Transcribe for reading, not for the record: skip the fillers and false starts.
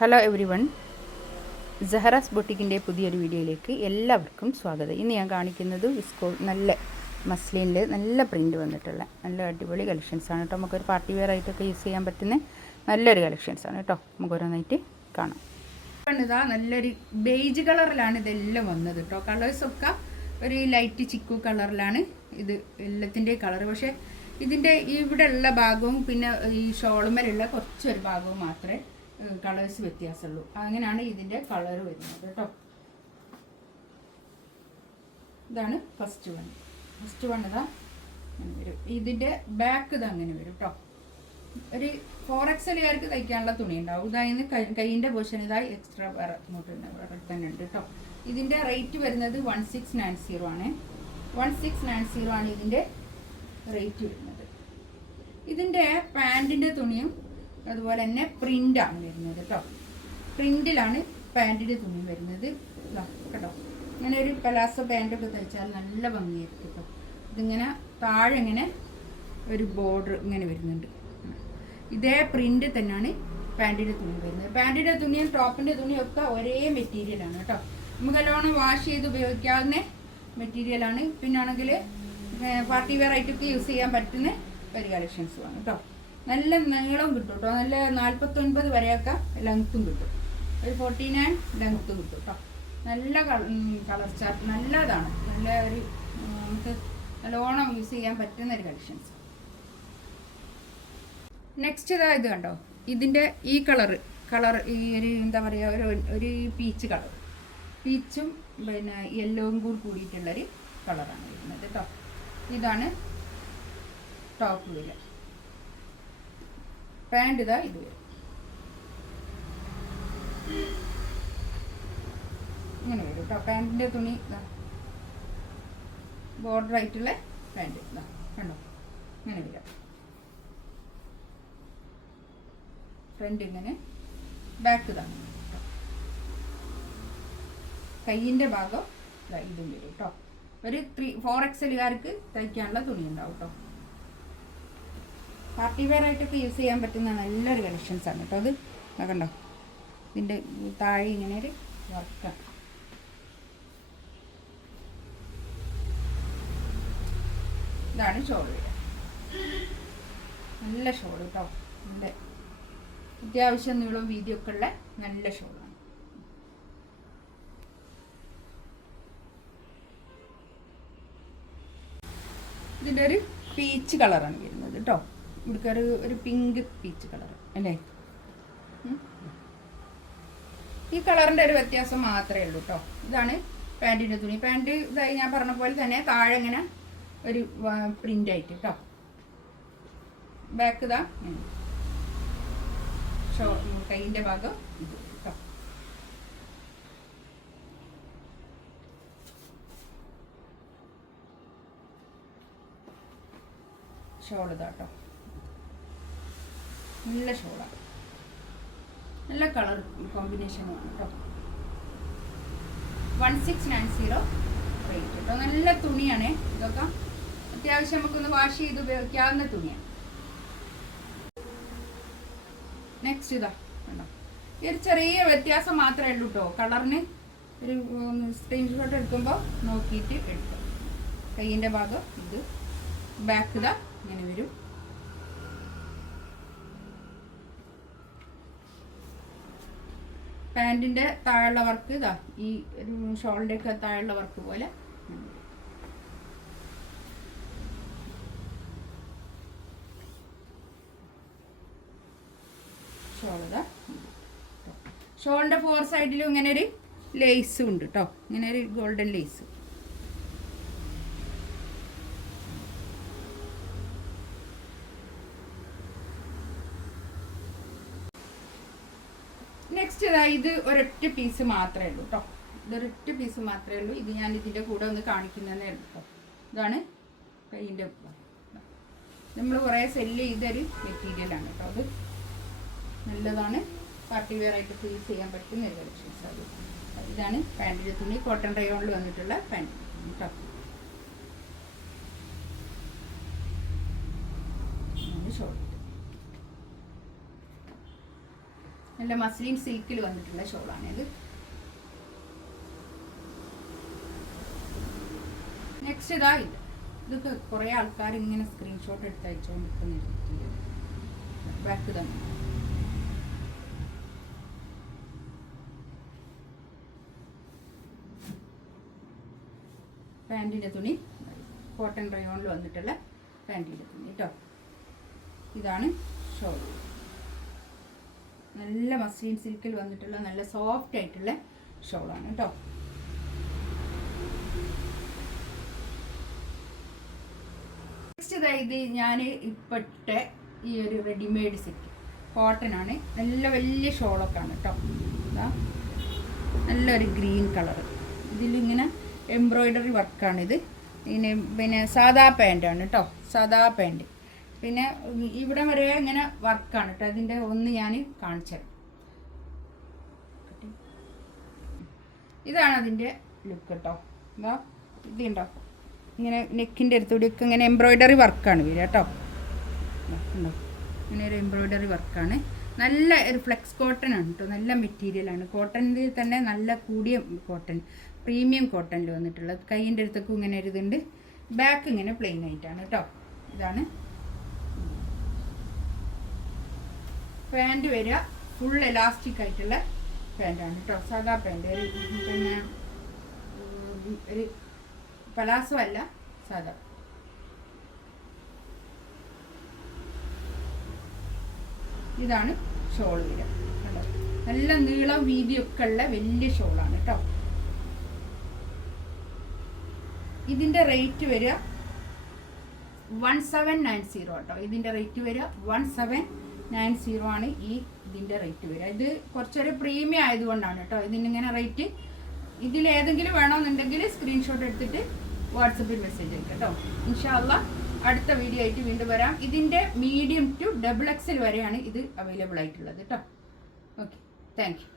Hello every one, സഹറാസ് ബൊട്ടിക്കിൻ്റെ പുതിയൊരു വീഡിയോയിലേക്ക് എല്ലാവർക്കും സ്വാഗതം. ഇന്ന് ഞാൻ കാണിക്കുന്നത് നല്ല മസ്ലിനിൽ നല്ല പ്രിൻറ്റ് വന്നിട്ടുള്ള നല്ല അടിപൊളി കളക്ഷൻസാണ് കേട്ടോ. നമുക്കൊരു പാർട്ടി വെയർ ആയിട്ടൊക്കെ യൂസ് ചെയ്യാൻ പറ്റുന്ന നല്ലൊരു കളക്ഷൻസാണ് കേട്ടോ. നമുക്ക് ഓരോന്നായിട്ട് കാണാം. ഇതാ നല്ലൊരു ബേജ് കളറിലാണ് ഇതെല്ലാം വന്നത് കേട്ടോ. കളേഴ്സൊക്കെ ഒരു ലൈറ്റ് ചിക്കു കളറിലാണ് ഇത് എല്ലാത്തിൻ്റെ കളർ. പക്ഷേ ഇതിൻ്റെ ഇവിടെ ഉള്ള ഭാഗവും പിന്നെ ഈ ഷോളുമേലുള്ള കുറച്ചൊരു ഭാഗവും മാത്രമേ കളേഴ്സ് വ്യത്യാസമുള്ളൂ. അങ്ങനെയാണ് ഇതിൻ്റെ കളർ വരുന്നത് കേട്ടോ. ഇതാണ് ഫസ്റ്റ് വൺ ഇതാ വരും. ഇതിൻ്റെ ബാക്ക് ഇത് അങ്ങനെ വരും കേട്ടോ. ഒരു 4XL തയ്ക്കാനുള്ള തുണി ഉണ്ടാവും. ഇതായിരുന്നു കൈയിൻ്റെ പോർഷൻ. ഇതായി എക്സ്ട്രാ വേറെ തന്നെ ഉണ്ട് കേട്ടോ. ഇതിൻ്റെ റേറ്റ് വരുന്നത് 1690 ആണ്. 1690 ആണ് ഇതിൻ്റെ റേറ്റ് വരുന്നത്. ഇതിൻ്റെ പാൻറ്റിൻ്റെ തുണിയും അതുപോലെ തന്നെ പ്രിൻ്റാണ് വരുന്നത് കേട്ടോ. പ്രിൻറ്റിലാണ് പാൻറ്റിൻ്റെ തുണി വരുന്നത് കേട്ടോ. ഇങ്ങനെ ഒരു പലാസോ പാൻറ്റൊക്കെ തയ്ച്ചാൽ നല്ല ഭംഗിയായിരിക്കും കേട്ടോ. ഇതിങ്ങനെ താഴെ ഇങ്ങനെ ഒരു ബോർഡർ ഇങ്ങനെ വരുന്നുണ്ട്. ഇതേ പ്രിൻ്റ് തന്നെയാണ് പാൻറ്റിൻ്റെ തുണി വരുന്നത്. പാൻറ്റിൻ്റെ തുണിയും ടോപ്പിൻ്റെ തുണിയും ഒക്കെ ഒരേ മെറ്റീരിയലാണ് കേട്ടോ. നമുക്ക് നല്ലോണം വാഷ് ചെയ്ത് ഉപയോഗിക്കാവുന്ന മെറ്റീരിയലാണ്. പിന്നാണെങ്കിൽ പാർട്ടി വെയർ ആയിട്ടൊക്കെ യൂസ് ചെയ്യാൻ പറ്റുന്ന ഒരു കളക്ഷൻസുമാണ് കേട്ടോ. നല്ല നീളം കിട്ടും കേട്ടോ. നല്ല 49 വരെയൊക്കെ ലെങ്ത്തും കിട്ടും. ഒരു 49 ലെങ്ത്തും കിട്ടും കേട്ടോ. നല്ല കളർ ചാർട്ട് നല്ലതാണ്. നല്ല ഒരു നമുക്ക് നല്ലോണം യൂസ് ചെയ്യാൻ പറ്റുന്ന ഒരു കളക്ഷൻസ്. നെക്സ്റ്റ് ഇതാ ഇത് കണ്ടോ. ഇതിൻ്റെ ഈ കളർ ഈ ഒരു എന്താ പറയുക, ഒരു പീച്ച് കളർ, പീച്ചും പിന്നെ യെല്ലോവും കൂടിയിട്ടുള്ളൊരു കളറാണ് വരുന്നത് കേട്ടോ. ഇതാണ് ടോപ്പ് വില. പാൻറ് ഇതാ ഇത് വരും. ഇങ്ങനെ വരും കേട്ടോ. പാൻറ്റിൻ്റെ തുണി ഇതാ ബോർഡർ ആയിട്ടുള്ള പാൻറ് ഇതാ കണ്ടോ. ഇങ്ങനെ വരാം. ഫ്രണ്ട് ഇങ്ങനെ, ബാക്ക് ഇതാണ് കേട്ടോ. കയ്യിൻ്റെ ഭാഗം ഇതും വരും കേട്ടോ. ഒരു 4XL തയ്ക്കാനുള്ള തുണി ഉണ്ടാവും കേട്ടോ. പാർട്ടി വെയർ ആയിട്ടൊക്കെ യൂസ് ചെയ്യാൻ പറ്റുന്ന നല്ലൊരു കളക്ഷൻസാണ് കേട്ടോ. അത് കണ്ടോ. ഇതിൻ്റെ താഴെ ഇങ്ങനെ ഒരു വർക്കാണ്. ഇതാണ് ഷോൾ വരിക. നല്ല ഷോൾ കേട്ടോ. നല്ല അത്യാവശ്യം നീളവും വീതിയൊക്കെ ഉള്ള നല്ല ഷോളാണ്. ഇതിൻ്റെ ഒരു പീച്ച് കളറാണ് വരുന്നത് കേട്ടോ. ഇവിടുത്തെ ഒരു പിങ്ക് പീച്ച് കളർ അല്ലേ. ഈ കളറിൻ്റെ ഒരു വ്യത്യാസം മാത്രമേ ഉള്ളൂ കേട്ടോ. ഇതാണ് പാൻറ്റിൻ്റെ തുണി. പാൻറ്റ് ഇതായി ഞാൻ പറഞ്ഞ പോലെ തന്നെ താഴെ ഇങ്ങനെ ഒരു പ്രിൻ്റ് ആയിട്ട് കേട്ടോ. ബാക്ക് ഇതാ കൈയിൻ്റെ ഭാഗം ഇത് കേട്ടോ. ഷോൾ ഇതാ കേട്ടോ. നല്ല ഷോളാണ്. നല്ല കളർ കോമ്പിനേഷനുമാണ് കേട്ടോ. 1690 റേറ്റ് കേട്ടോ. നല്ല തുണിയാണ് ഇതൊക്കെ. അത്യാവശ്യം നമുക്കൊന്ന് വാഷ് ചെയ്ത് ഉപയോഗിക്കാവുന്ന തുണിയാണ്. നെക്സ്റ്റ് ഇതാ കണ്ടോ. ഈ ഒരു ചെറിയ വ്യത്യാസം മാത്രമേ ഉള്ളൂ കേട്ടോ. കളറിന് ഒരു സ്ക്രീൻഷോട്ട് എടുക്കുമ്പോൾ നോക്കിയിട്ട് എടുക്കാം. കയ്യിൻ്റെ ഭാഗം ഇത്, ബാക്ക് ഇതാ ഇങ്ങനെ വരും. പാൻറ്റിൻ്റെ താഴെയുള്ള വർക്ക് ഇതാ ഈ ഒരു ഷോളിൻ്റെ ഒക്കെ താഴെയുള്ള വർക്ക് പോലെ. ഷോളിതാ. ഷോളിൻ്റെ 4 സൈഡിലും ഇങ്ങനെ ഒരു ലേസും ഉണ്ട് കേട്ടോ. ഇങ്ങനെ ഒരു ഗോൾഡൻ ലേസ്. നെക്സ്റ്റ് ഇതാ ഇത് ഒരൊറ്റ പീസ് മാത്രമേ ഉള്ളൂ കേട്ടോ. ഇതൊരൊറ്റ പീസ് മാത്രമേ ഉള്ളൂ. ഇത് ഞാൻ ഇതിൻ്റെ കൂടെ ഒന്ന് കാണിക്കുന്നതേ ഉള്ളൂ കേട്ടോ. ഇതാണ് കൈയിൻ്റെ. നമ്മൾ കുറേ സെല്ല് ചെയ്തൊരു മെറ്റീരിയലാണ് കേട്ടോ. അത് നല്ലതാണ്. പാർട്ടി വെയർ ആയിട്ട് യൂസ് ചെയ്യാൻ പറ്റുന്ന ഒരു കളക്ഷൻസ് അത്. ഇതാണ് പാൻറ്റിൻ്റെ തുണി. കോട്ടൺ റയോണിൽ വന്നിട്ടുള്ള പാൻറ്റ് കേട്ടോ. ഷോൾ നല്ല മസ്ലിൻ സിൽക്കിൽ വന്നിട്ടുള്ള ഷോളാണിത്. നെക്സ്റ്റ് ഇതാ ഇതൊക്കെ കുറേ ആൾക്കാർ ഇങ്ങനെ സ്ക്രീൻഷോട്ട് എടുത്ത് അയച്ചുകൊണ്ടിരിക്കുന്നുണ്ട്. ബാക്ക് തന്നെ പാൻറ്റിൻ്റെ തുണി കോട്ടൺ റയോണിൽ വന്നിട്ടുള്ള പാൻറ്റിൻ്റെ തുണി കേട്ടോ. ഇതാണ് ഷോൾ. നല്ല മസ്ലിൻ സിൽക്കിൽ വന്നിട്ടുള്ള നല്ല സോഫ്റ്റ് ആയിട്ടുള്ള ഷോളാണ് കേട്ടോ. നെക്സ്റ്റ് ഇത് ഞാൻ ഇപ്പോഴത്തെ ഈ ഒരു റെഡിമെയ്ഡ് സെറ്റ് കോട്ടൺ ആണ്. നല്ല വലിയ ഷോളൊക്കെ ആണ് കേട്ടോ. ഇതാ നല്ലൊരു ഗ്രീൻ കളർ. ഇതിലിങ്ങനെ എംബ്രോയിഡറി വർക്കാണിത്. പിന്നെ സാദാ പാൻറ്റാണ് കേട്ടോ, സാദാ പാൻറ്റ്. പിന്നെ ഇവിടെ വരെ ഇങ്ങനെ വർക്കാണ് കേട്ടോ. അതിൻ്റെ ഒന്ന് ഞാൻ കാണിച്ചുതരാം. ഇതാണ് അതിൻ്റെ ലുക്ക് കേട്ടോ. എന്താ ഇതുണ്ടോ, ഇങ്ങനെ നെക്കിൻ്റെ അടുത്തൂടെയൊക്കെ ഇങ്ങനെ എംബ്രോയിഡറി വർക്കാണ് വരിക കേട്ടോ. ഉണ്ടോ, ഇങ്ങനെ ഒരു എംബ്രോയിഡറി വർക്കാണ്. നല്ല ഒരു ഫ്ലെക്സ് കോട്ടൺ ആണ് കേട്ടോ. നല്ല മെറ്റീരിയലാണ്. കോട്ടണിൽ തന്നെ നല്ല കൂടിയ കോട്ടൺ, പ്രീമിയം കോട്ടണിൽ വന്നിട്ടുള്ളത്. കൈയിൻ്റെ അടുത്തൊക്കെ ഇങ്ങനെ ഒരു ഇതുണ്ട്. ബാക്ക് ഇങ്ങനെ പ്ലെയിൻ ആയിട്ടാണ് കേട്ടോ. ഇതാണ് പാൻറ്റ് വരിക. ഫുൾ എലാസ്റ്റിക് ആയിട്ടുള്ള പാൻറ്റാണ് കേട്ടോ. സാധാ പാൻറ്റ്. ഒരു പിന്നെ ഒരു പലാസോ അല്ല, സാധാ. ഇതാണ് ഷോൾ വരിക കേട്ടോ. നല്ല നീളം വീതിയൊക്കെ ഉള്ള വലിയ ഷോളാണ് കേട്ടോ. ഇതിൻ്റെ റേറ്റ് വരിക 1790 കേട്ടോ. ഇതിൻ്റെ റേറ്റ് വരിക 1790 ആണ് ഇതിൻ്റെ റേറ്റ് വരിക. ഇത് കുറച്ചൊരു പ്രീമിയം ആയതുകൊണ്ടാണ് കേട്ടോ ഇതിനിങ്ങനെ റേറ്റ്. ഇതിലേതെങ്കിലും വേണമെന്നുണ്ടെങ്കിൽ സ്ക്രീൻഷോട്ട് എടുത്തിട്ട് വാട്സപ്പിൽ മെസ്സേജ് അയക്കാം കേട്ടോ. ഇൻഷാ അല്ലാഹ് അടുത്ത വീഡിയോ ആയിട്ട് വീണ്ടും വരാം. ഇതിൻ്റെ മീഡിയം ടു XXL വരെയാണ് ഇത് അവൈലബിൾ ആയിട്ടുള്ളത് കേട്ടോ. Okay, thank you.